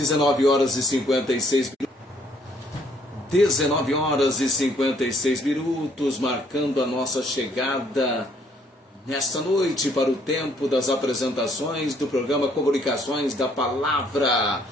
19 horas e 56 minutos. 19 horas e 56 minutos, marcando a nossa chegada nesta noite para o tempo das apresentações do programa Comunicações da Palavra.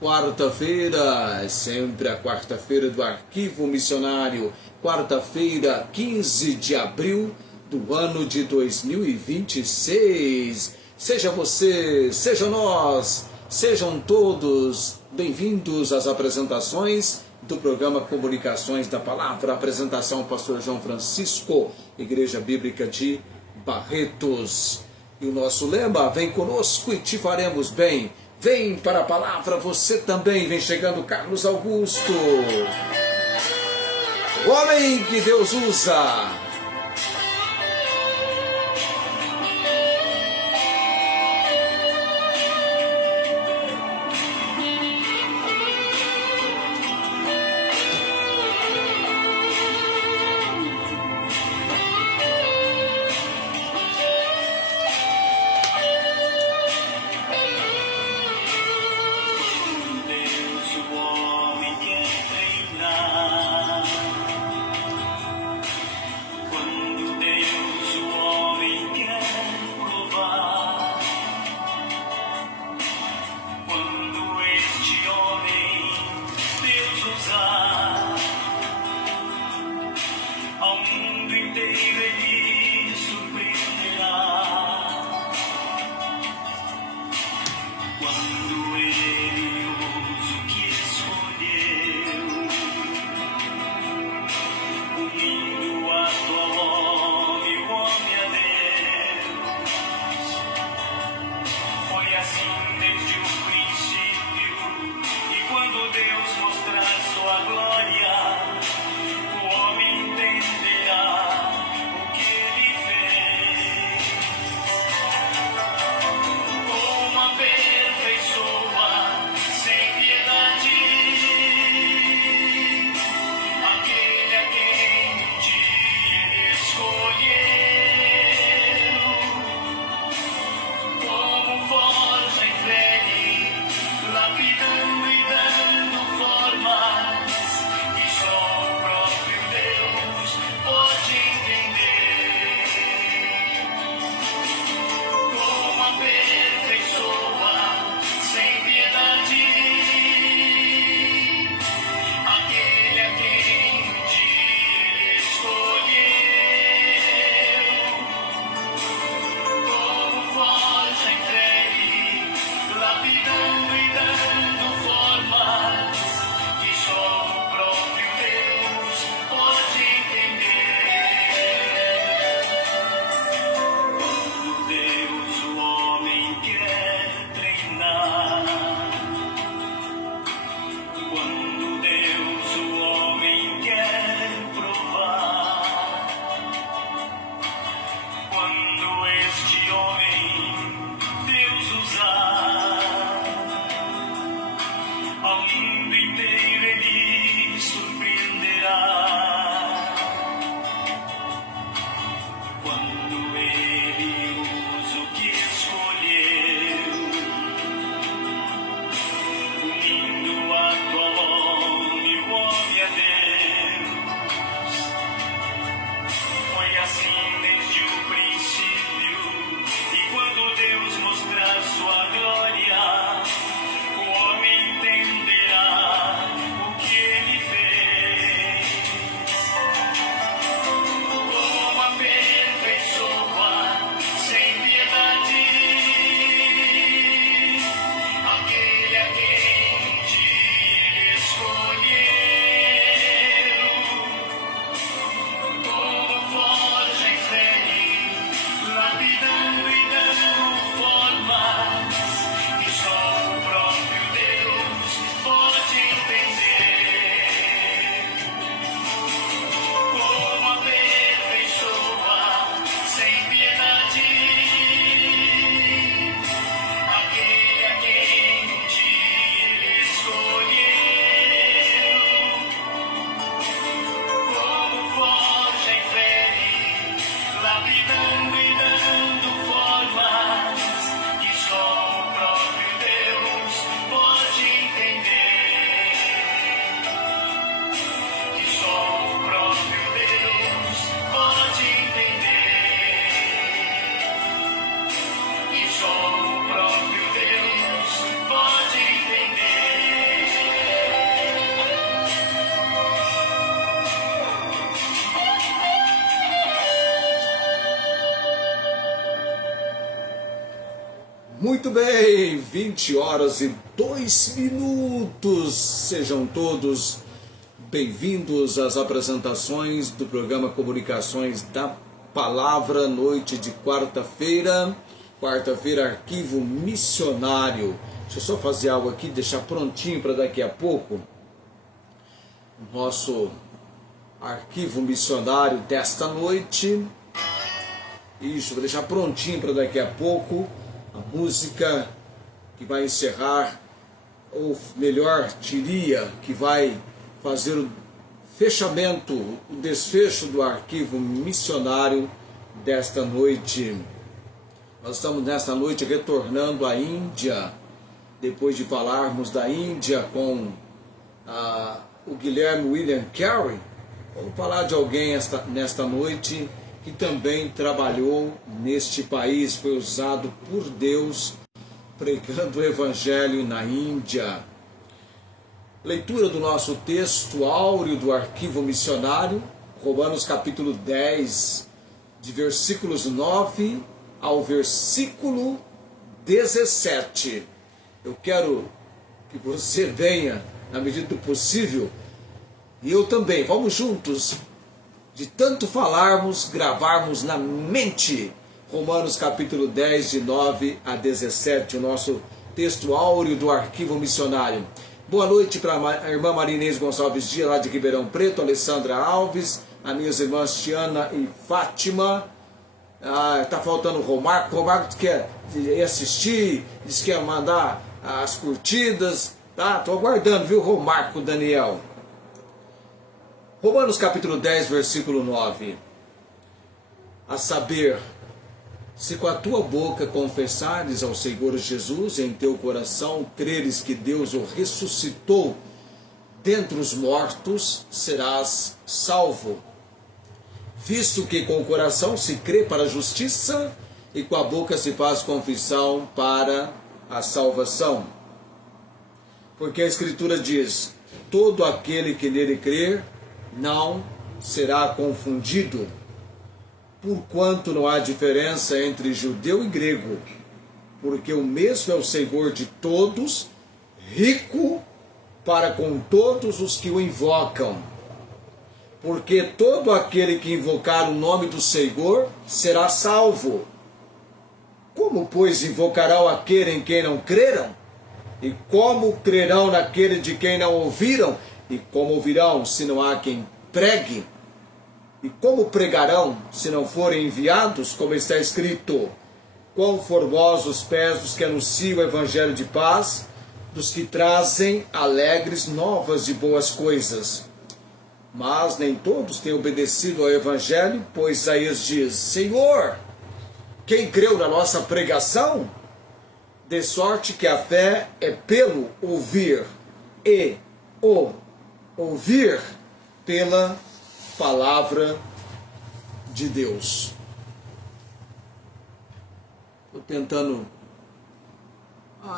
Quarta-feira, é sempre a quarta-feira do Arquivo Missionário. Quarta-feira, 15 de abril do ano de 2026. Seja você, seja nós, sejam todos bem-vindos às apresentações do programa Comunicações da Palavra. Apresentação: Pastor João Francisco, Igreja Bíblica de Barretos. E o nosso lema: vem conosco e te faremos bem. Vem para a palavra, você também. Vem chegando Carlos Augusto, o homem que Deus usa. Muito bem, 20 horas e 2 minutos. Sejam todos bem-vindos às apresentações do programa Comunicações da Palavra, noite de quarta-feira. Quarta-feira, Arquivo Missionário. Deixa eu só fazer algo aqui, deixar prontinho para daqui a pouco. O nosso Arquivo Missionário desta noite. Isso, vou deixar prontinho para daqui a pouco. A música que vai encerrar, ou melhor, diria, que vai fazer o fechamento, o desfecho do Arquivo Missionário desta noite. Nós estamos nesta noite retornando à Índia, depois de falarmos da Índia com o Guilherme William Carey. Vamos falar de alguém nesta noite que também trabalhou neste país, foi usado por Deus pregando o Evangelho na Índia. Leitura do nosso texto áureo do Arquivo Missionário, Romanos capítulo 10, de versículos 9 ao versículo 17. Eu quero que você venha, na medida do possível, e eu também, vamos juntos, de tanto falarmos, gravarmos na mente. Romanos capítulo 10, de 9 a 17, o nosso texto áureo do Arquivo Missionário. Boa noite para a irmã Marinês Gonçalves Dias, lá de Ribeirão Preto, Alessandra Alves, as minhas irmãs Tiana e Fátima. Tá faltando o Romarco. O Romarco quer ir assistir, diz que quer mandar as curtidas. Tá? Tô aguardando, viu, Romarco Daniel? Romanos capítulo 10, versículo 9. A saber, se com a tua boca confessares ao Senhor Jesus, em teu coração creres que Deus o ressuscitou dentre os mortos, serás salvo. Visto que com o coração se crê para a justiça e com a boca se faz confissão para a salvação. Porque a Escritura diz: todo aquele que nele crer não será confundido, porquanto não há diferença entre judeu e grego, porque o mesmo é o Senhor de todos, rico para com todos os que o invocam. Porque todo aquele que invocar o nome do Senhor será salvo. Como, pois, invocarão aquele em quem não creram? E como crerão naquele de quem não ouviram? E como ouvirão, se não há quem pregue? E como pregarão, se não forem enviados? Como está escrito: quão formosos os pés dos que anunciam o evangelho de paz, dos que trazem alegres novas de boas coisas. Mas nem todos têm obedecido ao evangelho, pois Isaías diz: Senhor, quem creu na nossa pregação? De sorte que a fé é pelo ouvir, e o ouvir pela palavra de Deus. Estou tentando.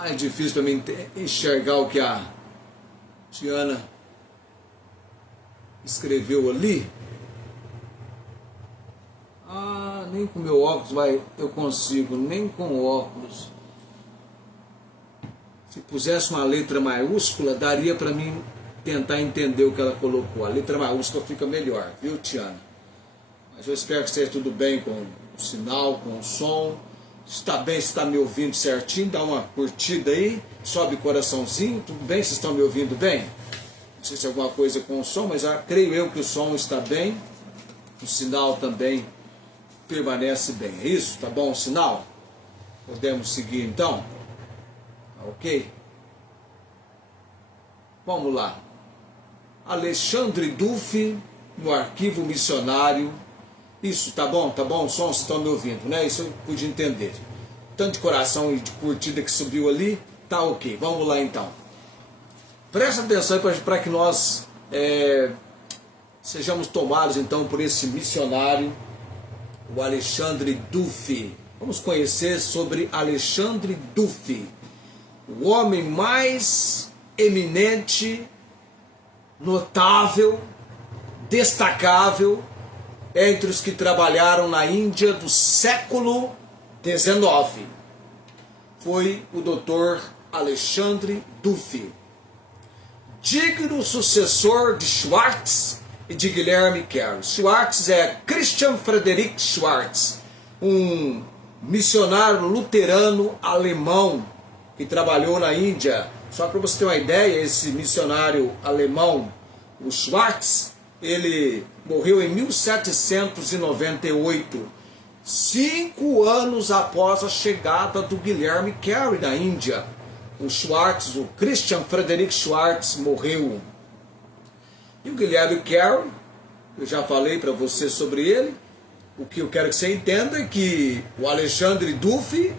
É difícil para mim enxergar o que a Tiana escreveu ali. Nem com meu óculos eu consigo, nem com óculos. Se pusesse uma letra maiúscula, daria para mim tentar entender o que ela colocou. A letra maiúscula fica melhor, viu, Tiana? Mas eu espero que esteja tudo bem com o sinal, com o som. Está bem, se está me ouvindo certinho, dá uma curtida aí, sobe o coraçãozinho, tudo bem? Vocês estão me ouvindo bem? Não sei se é alguma coisa com o som, mas creio eu que o som está bem, o sinal também permanece bem. É isso? Tá bom o sinal? Podemos seguir então? Ok? Vamos lá. Alexandre Duff, no Arquivo Missionário. Isso, tá bom o som, vocês estão me ouvindo, né? Isso eu pude entender. Tanto de coração e de curtida que subiu ali, tá ok. Vamos lá então. Presta atenção para que nós sejamos tomados então por esse missionário, o Alexandre Duff. Vamos conhecer sobre Alexandre Duff, o homem mais eminente, notável, destacável entre os que trabalharam na Índia do século XIX. foi o Dr. Alexandre Duffy, digno sucessor de Schwartz e de Guilherme Carey. Schwartz é Christian Frederick Schwartz, um missionário luterano alemão que trabalhou na Índia. Só para você ter uma ideia, esse missionário alemão, o Schwartz, ele morreu em 1798, 5 anos após a chegada do Guilherme Carey da Índia. O Schwartz, o Christian Frederick Schwartz, morreu. E o Guilherme Carey, eu já falei para você sobre ele. O que eu quero que você entenda é que o Alexandre Duffy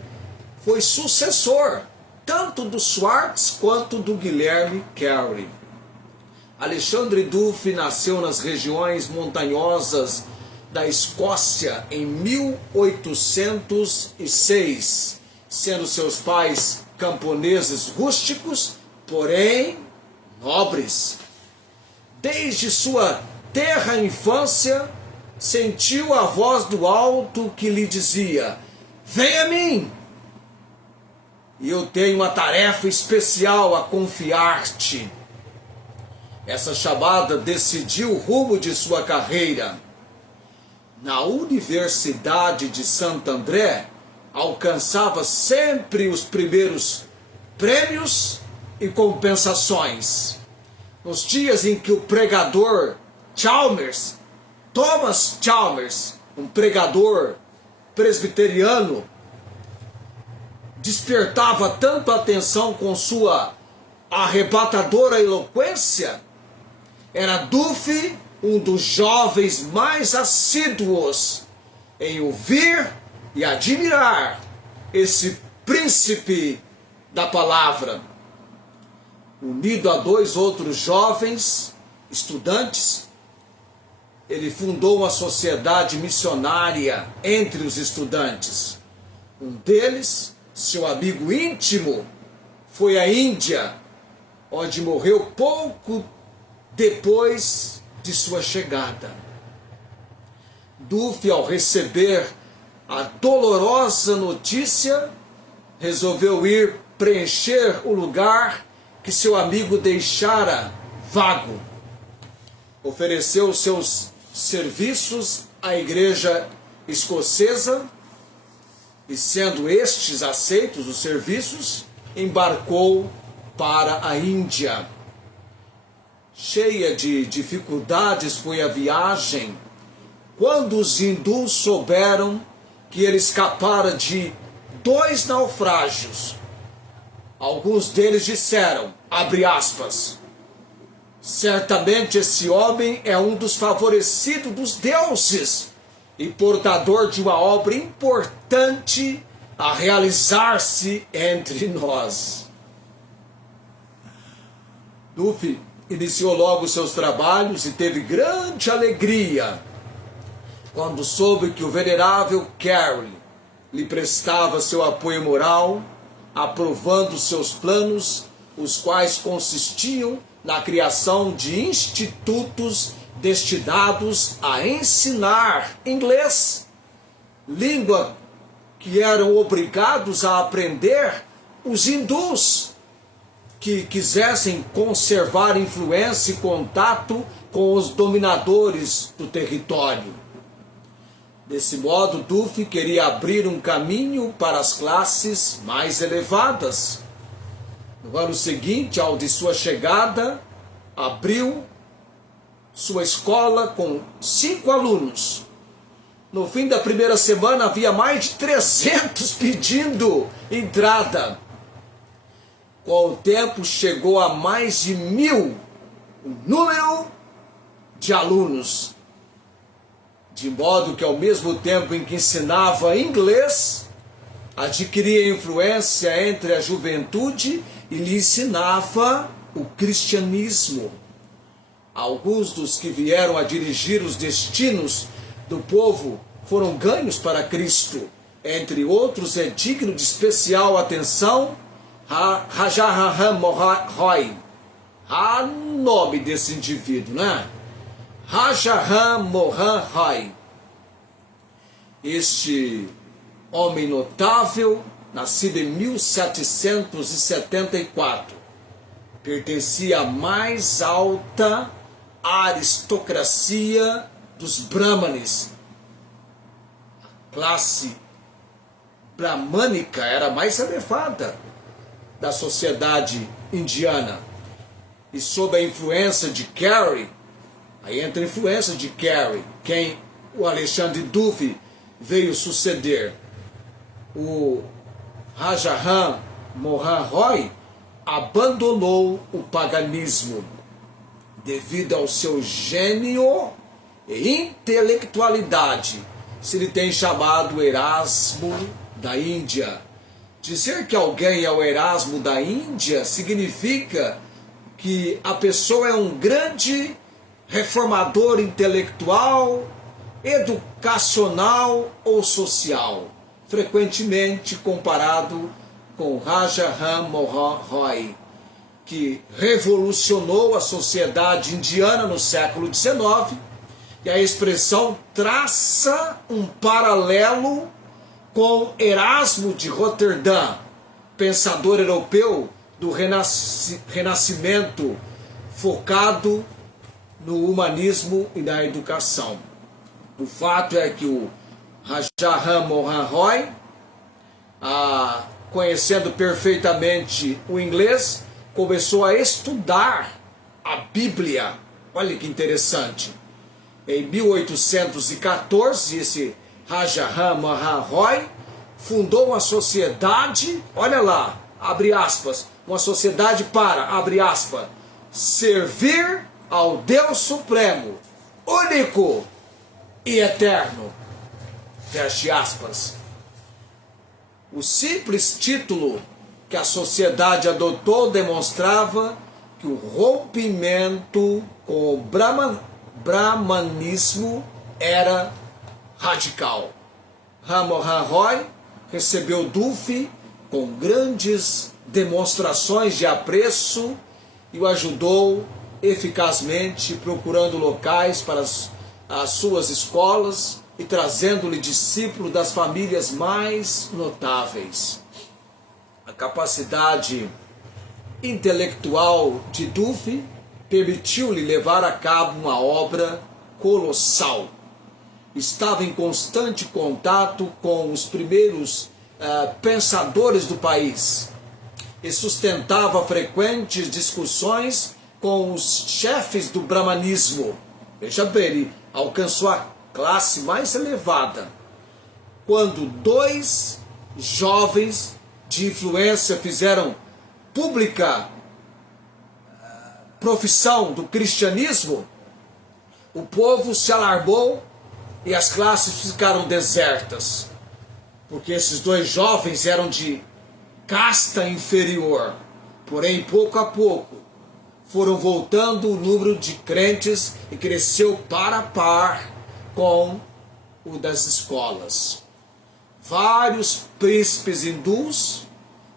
foi sucessor tanto do Schwartz quanto do Guilherme Carey. Alexandre Duffy nasceu nas regiões montanhosas da Escócia em 1806, sendo seus pais camponeses rústicos, porém nobres. Desde sua tenra infância, sentiu a voz do alto que lhe dizia: "Vem a mim, e eu tenho uma tarefa especial a confiar-te." Essa chamada decidiu o rumo de sua carreira. Na Universidade de Santo André, alcançava sempre os primeiros prêmios e compensações. Nos dias em que o pregador Thomas Chalmers, um pregador presbiteriano, despertava tanto a atenção com sua arrebatadora eloquência, era Duffy um dos jovens mais assíduos em ouvir e admirar esse príncipe da palavra. Unido a 2 outros jovens estudantes, ele fundou uma sociedade missionária entre os estudantes. Um deles, seu amigo íntimo, foi à Índia, onde morreu pouco depois de sua chegada. Duffy, ao receber a dolorosa notícia, resolveu ir preencher o lugar que seu amigo deixara vago. Ofereceu seus serviços à igreja escocesa e, sendo estes aceitos os serviços, embarcou para a Índia. Cheia de dificuldades foi a viagem, quando os hindus souberam que ele escapara de 2 naufrágios. Alguns deles disseram, abre aspas, certamente esse homem é um dos favorecidos dos deuses e portador de uma obra importante a realizar-se entre nós. Duffy iniciou logo seus trabalhos e teve grande alegria quando soube que o venerável Carey lhe prestava seu apoio moral, aprovando seus planos, os quais consistiam na criação de institutos destinados a ensinar inglês, língua que eram obrigados a aprender os hindus que quisessem conservar influência e contato com os dominadores do território. Desse modo, Duffy queria abrir um caminho para as classes mais elevadas. No ano seguinte, ao de sua chegada, abriu sua escola com 5 alunos. No fim da primeira semana, havia mais de 300 pedindo entrada. Com o tempo, chegou a mais de 1.000 o número de alunos. De modo que, ao mesmo tempo em que ensinava inglês, adquiria influência entre a juventude e lhe ensinava o cristianismo. Alguns dos que vieram a dirigir os destinos do povo foram ganhos para Cristo. Entre outros, é digno de especial atenção Raja Ram Roy. Ah, nome desse indivíduo, né? Raja Ram Roy. Este homem notável nascido em 1774. Pertencia à mais alta aristocracia dos Brahmanes. A classe bramânica era a mais elevada da sociedade indiana. E sob a influência de Cary, aí entra a influência de Cary, quem o Alexandre Duffy veio suceder. O Raja Ram Mohan Roy abandonou o paganismo devido ao seu gênio e intelectualidade. Se lhe tem chamado Erasmo da Índia. Dizer que alguém é o Erasmo da Índia significa que a pessoa é um grande reformador intelectual, educacional ou social, frequentemente comparado com Raja Ram Mohan Roy, que revolucionou a sociedade indiana no século XIX, e a expressão traça um paralelo com Erasmo de Roterdã, pensador europeu do Renascimento, focado no humanismo e na educação. O fato é que o Raja Ram Mohan Roy, conhecendo perfeitamente o inglês, começou a estudar a Bíblia. Olha que interessante. Em 1814, esse Raja Ram Mohan Roy fundou uma sociedade, olha lá, abre aspas, uma sociedade para, abre aspas, servir ao Deus Supremo, único e eterno, feche aspas. O simples título que a sociedade adotou demonstrava que o rompimento com o brahmanismo era radical. Ram Mohan Roy recebeu Duffy com grandes demonstrações de apreço e o ajudou eficazmente procurando locais para as suas escolas e trazendo-lhe discípulos das famílias mais notáveis. A capacidade intelectual de Duffy permitiu-lhe levar a cabo uma obra colossal. Estava em constante contato com os primeiros pensadores do país e sustentava frequentes discussões com os chefes do brahmanismo. Veja bem, ele alcançou a classe mais elevada quando dois jovens de influência fizeram pública profissão do cristianismo. O povo se alarmou e as classes ficaram desertas, porque esses dois jovens eram de casta inferior. Porém, pouco a pouco, foram voltando o número de crentes e cresceu para par com o das escolas. Vários príncipes hindus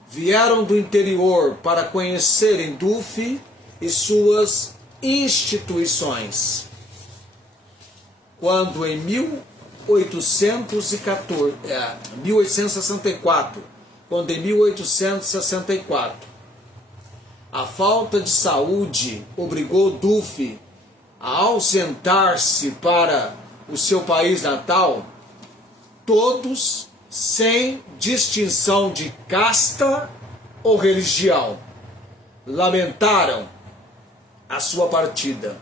vieram do interior para conhecerem Duffy e suas instituições. Quando em 1864, a falta de saúde obrigou Duffy a ausentar-se para o seu país natal, todos, sem distinção de casta ou religião, lamentaram a sua partida.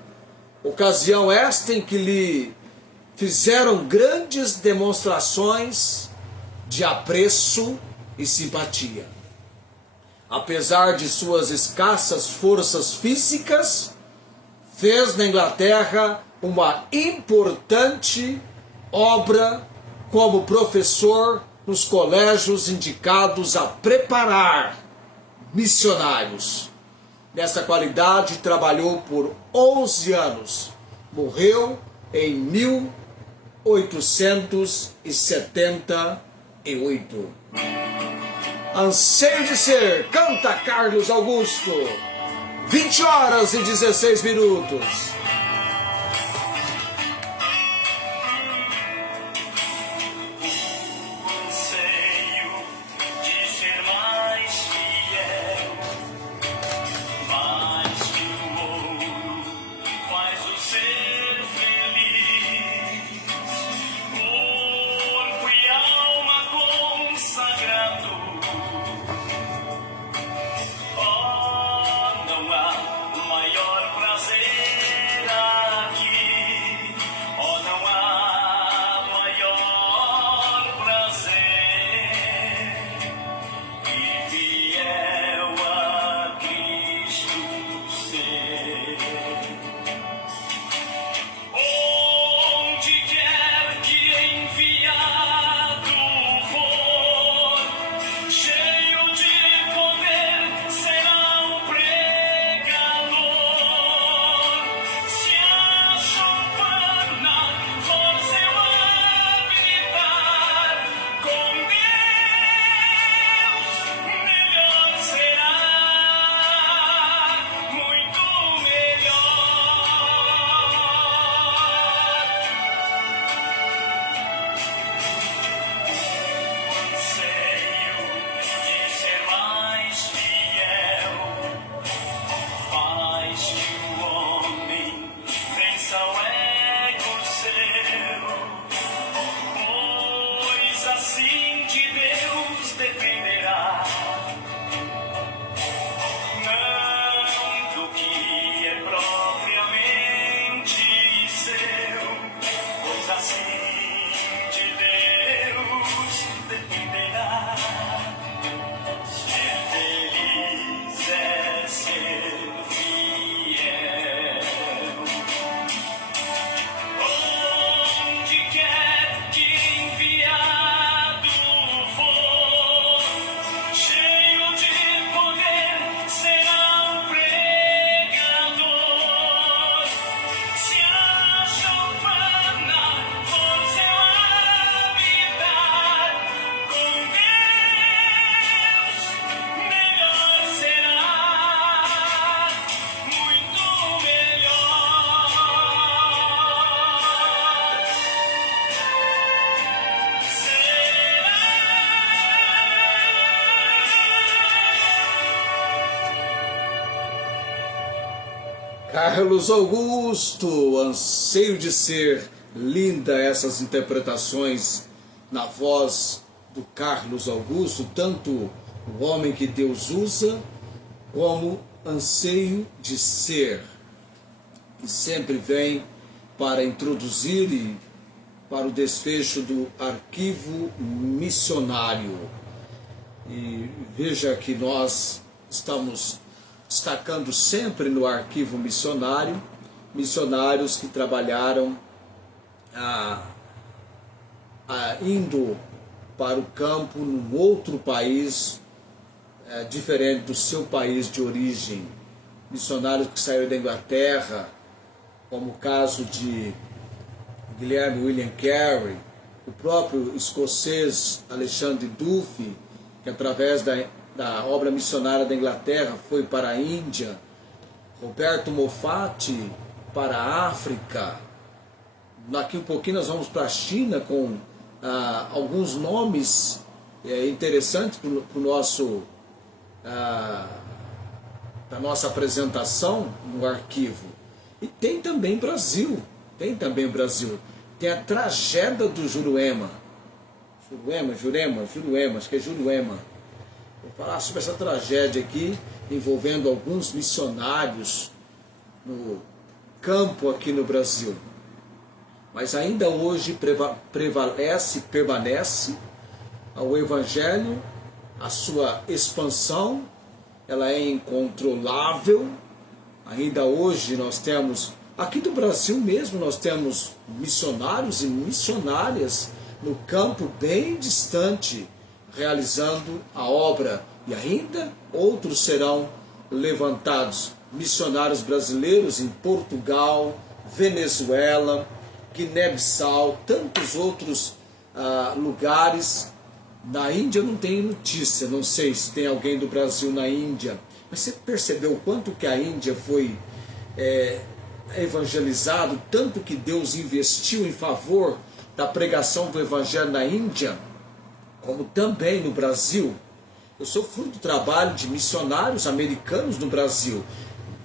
Ocasião esta em que lhe fizeram grandes demonstrações de apreço e simpatia. Apesar de suas escassas forças físicas, fez na Inglaterra uma importante obra como professor nos colégios indicados a preparar missionários. Nessa qualidade trabalhou por 11 anos. Morreu em 1878. Anseio de ser, canta Carlos Augusto. 20 horas e 16 minutos. Anseio de Carlos Augusto, anseio de ser. Linda essas interpretações na voz do Carlos Augusto, tanto o homem que Deus usa, como anseio de ser, que sempre vem para introduzir e para o desfecho do arquivo missionário. E veja que nós estamos destacando sempre no arquivo missionário, missionários que trabalharam indo para o campo num outro país diferente do seu país de origem. Missionários que saíram da Inglaterra, como o caso de Guilherme William Carey, o próprio escocês Alexandre Duffy, que através da obra missionária da Inglaterra foi para a Índia, Roberto Moffat para a África. Daqui um pouquinho nós vamos para a China com alguns nomes interessantes para a nossa apresentação no arquivo. E tem também Brasil, tem a tragédia do Jurema, acho que é Jurema. Vou falar sobre essa tragédia aqui, envolvendo alguns missionários no campo aqui no Brasil. Mas ainda hoje permanece o Evangelho, a sua expansão, ela é incontrolável. Ainda hoje nós temos, aqui do Brasil mesmo, nós temos missionários e missionárias no campo bem distante, realizando a obra. E ainda outros serão levantados. Missionários brasileiros em Portugal, Venezuela, Guiné-Bissau, tantos outros lugares. Na Índia eu não tenho notícia, não sei se tem alguém do Brasil na Índia. Mas você percebeu o quanto que a Índia foi evangelizado, tanto que Deus investiu em favor da pregação do Evangelho na Índia, como também no Brasil. Eu sou fruto do trabalho de missionários americanos no Brasil.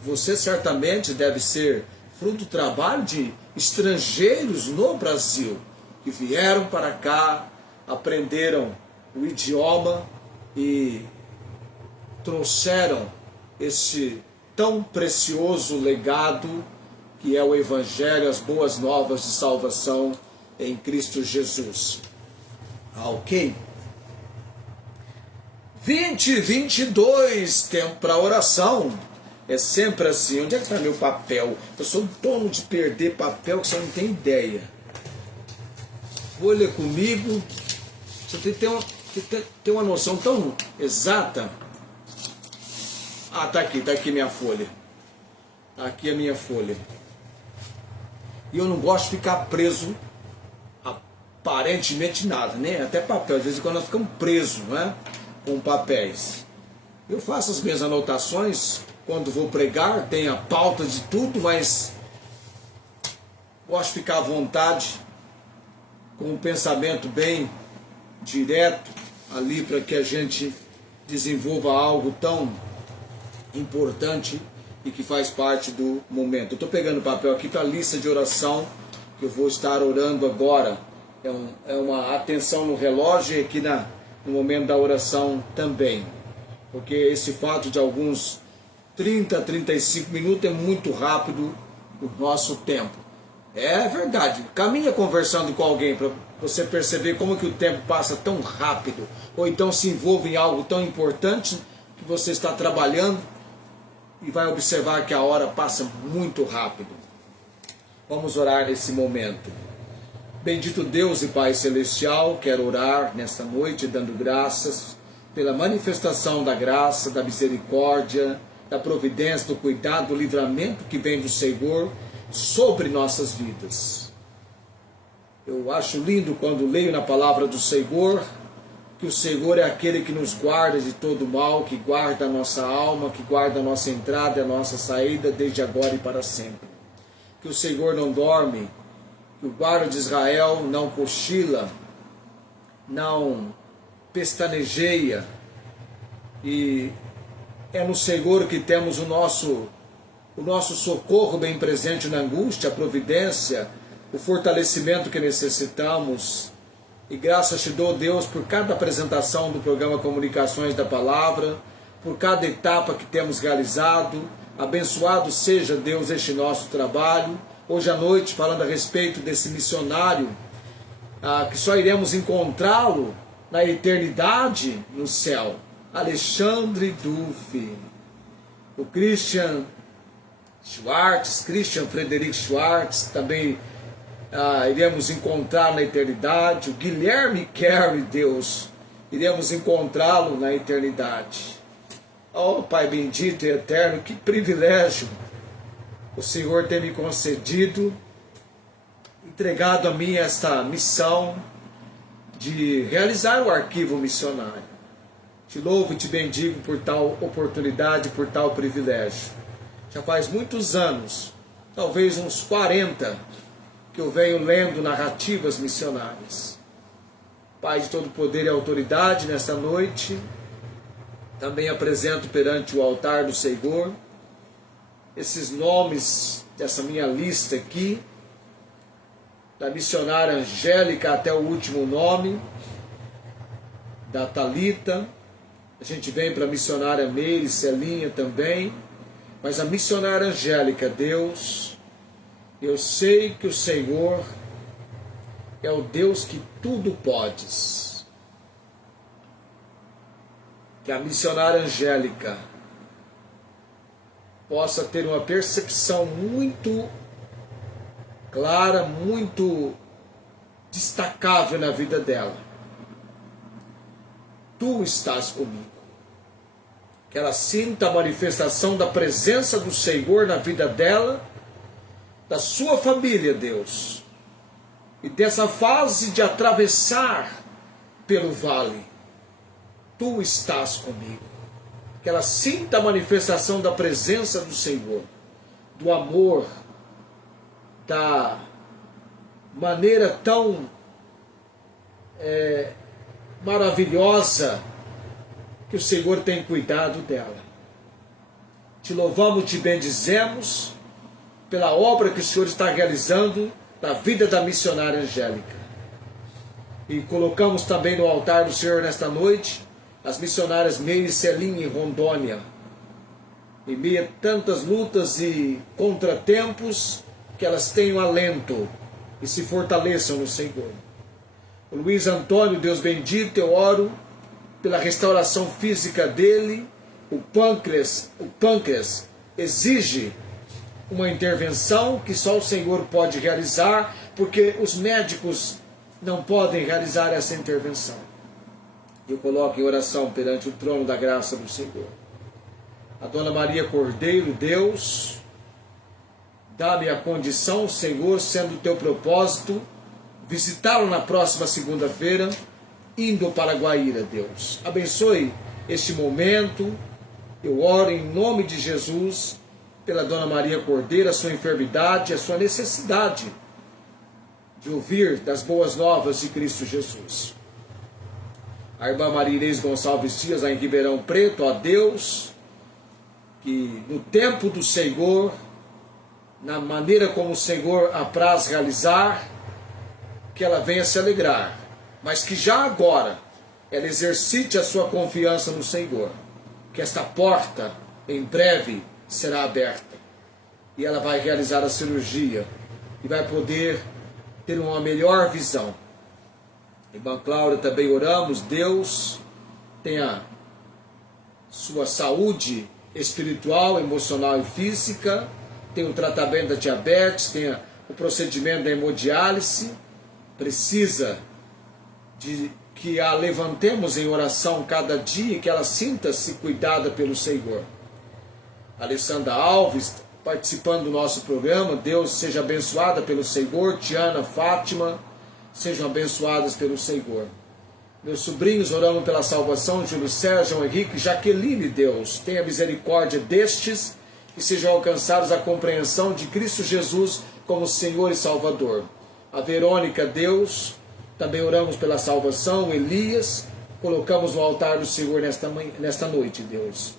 Você certamente deve ser fruto do trabalho de estrangeiros no Brasil, que vieram para cá, aprenderam o idioma e trouxeram esse tão precioso legado que é o Evangelho, as boas novas de salvação em Cristo Jesus. Ok? 2022, tempo para oração. É sempre assim. Onde é que está meu papel? Eu sou um dono de perder papel que você não tem ideia. Olha comigo. Você tem que ter uma noção tão exata. Tá aqui minha folha. Tá aqui a minha folha. E eu não gosto de ficar preso aparentemente nada, né? Até papel. De vez em quando nós ficamos presos, né? Com papéis. Eu faço as minhas anotações quando vou pregar, tenho a pauta de tudo, mas gosto de ficar à vontade, com um pensamento bem direto ali, para que a gente desenvolva algo tão importante e que faz parte do momento. Eu estou pegando papel aqui para a lista de oração que eu vou estar orando agora. É uma atenção no relógio e aqui no momento da oração também. Porque esse fato de alguns 30, 35 minutos é muito rápido o nosso tempo. É verdade. Caminha conversando com alguém para você perceber como que o tempo passa tão rápido. Ou então se envolve em algo tão importante que você está trabalhando e vai observar que a hora passa muito rápido. Vamos orar nesse momento. Bendito Deus e Pai Celestial, quero orar nesta noite dando graças pela manifestação da graça, da misericórdia, da providência, do cuidado, do livramento que vem do Senhor sobre nossas vidas. Eu acho lindo quando leio na palavra do Senhor que o Senhor é aquele que nos guarda de todo mal, que guarda a nossa alma, que guarda a nossa entrada e a nossa saída desde agora e para sempre. Que o Senhor não dorme, que o guarda de Israel não cochila, não pestanejeia, e é no Senhor que temos o nosso o nosso socorro bem presente na angústia, a providência, o fortalecimento que necessitamos. E graças te dou, Deus, por cada apresentação do programa Comunicações da Palavra, por cada etapa que temos realizado. Abençoado seja, Deus, este nosso trabalho. Hoje à noite, falando a respeito desse missionário, que só iremos encontrá-lo na eternidade no céu, Alexandre Duff. O Christian Frederic Schwartz, também iremos encontrar na eternidade. O Guilherme Carey, Deus, iremos encontrá-lo na eternidade. Oh, Pai bendito e eterno, que privilégio o Senhor tem me concedido, entregado a mim esta missão de realizar o arquivo missionário. Te louvo e te bendigo por tal oportunidade, por tal privilégio. Já faz muitos anos, talvez uns 40, que eu venho lendo narrativas missionárias. Pai de todo poder e autoridade, nesta noite, também apresento perante o altar do Senhor esses nomes dessa minha lista aqui, da missionária Angélica até o último nome, da Thalita. A gente vem para a missionária Meire, Celinha também, mas a missionária Angélica, Deus, eu sei que o Senhor é o Deus que tudo podes. Que a missionária Angélica possa ter uma percepção muito clara, muito destacável na vida dela. Tu estás comigo. Que ela sinta a manifestação da presença do Senhor na vida dela, da sua família, Deus. E dessa fase de atravessar pelo vale, Tu estás comigo. Que ela sinta a manifestação da presença do Senhor, do amor, da maneira tão maravilhosa que o Senhor tem cuidado dela. Te louvamos, te bendizemos pela obra que o Senhor está realizando na vida da missionária Angélica. E colocamos também no altar do Senhor nesta noite as missionárias Meire e Celinha em Rondônia. Em meio a tantas lutas e contratempos, que elas tenham alento e se fortaleçam no Senhor. O Luiz Antônio, Deus bendito, eu oro pela restauração física dele. O pâncreas exige uma intervenção que só o Senhor pode realizar, porque os médicos não podem realizar essa intervenção. Eu coloco em oração perante o trono da graça do Senhor. A Dona Maria Cordeiro, Deus, dá-me a condição, Senhor, sendo o teu propósito, visitá-lo na próxima segunda-feira, indo para Guaíra, Deus. Abençoe este momento. Eu oro em nome de Jesus pela Dona Maria Cordeiro, a sua enfermidade, a sua necessidade de ouvir das boas novas de Cristo Jesus. A irmã Maria Inês Gonçalves Dias, lá em Ribeirão Preto, ó Deus, que no tempo do Senhor, na maneira como o Senhor apraz realizar, que ela venha se alegrar, mas que já agora ela exercite a sua confiança no Senhor, que esta porta em breve será aberta e ela vai realizar a cirurgia e vai poder ter uma melhor visão. Irmã Cláudia, também oramos, Deus tenha sua saúde espiritual, emocional e física, tenha o tratamento da diabetes, tenha o procedimento da hemodiálise, precisa de que a levantemos em oração cada dia e que ela sinta-se cuidada pelo Senhor. Alessandra Alves, participando do nosso programa, Deus seja abençoada pelo Senhor. Tiana, Fátima, sejam abençoadas pelo Senhor. Meus sobrinhos, oramos pela salvação, Júlio Sérgio, João Henrique, Jaqueline, Deus, tenha misericórdia destes e sejam alcançados a compreensão de Cristo Jesus como Senhor e Salvador. A Verônica, Deus, também oramos pela salvação. Elias, colocamos no altar do Senhor nesta noite, Deus.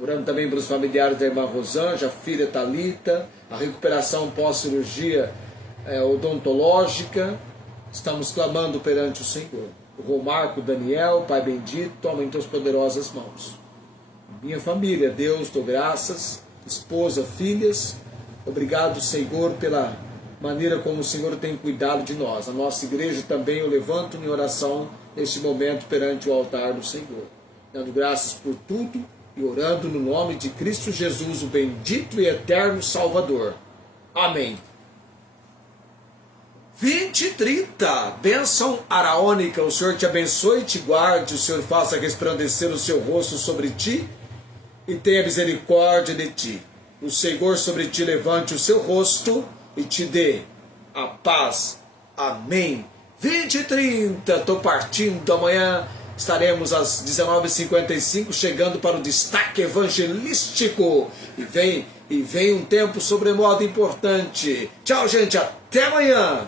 Orando também pelos familiares da irmã Rosângela, a filha Thalita, a recuperação pós-cirurgia odontológica. Estamos clamando perante o Senhor. O Romarco Daniel, Pai bendito, toma em tuas poderosas mãos. Minha família, Deus, dou graças, esposa, filhas. Obrigado, Senhor, pela maneira como o Senhor tem cuidado de nós. A nossa igreja também eu levanto em oração neste momento perante o altar do Senhor. Dando graças por tudo e orando no nome de Cristo Jesus, o bendito e eterno Salvador. Amém. 20:30, bênção araônica. O Senhor te abençoe e te guarde. O Senhor faça resplandecer o seu rosto sobre ti e tenha misericórdia de ti. O Senhor sobre ti levante o seu rosto e te dê a paz. Amém. 20:30, estou partindo. Amanhã estaremos às 19h55 chegando para o destaque evangelístico. E vem um tempo sobremodo importante. Tchau, gente. Até amanhã.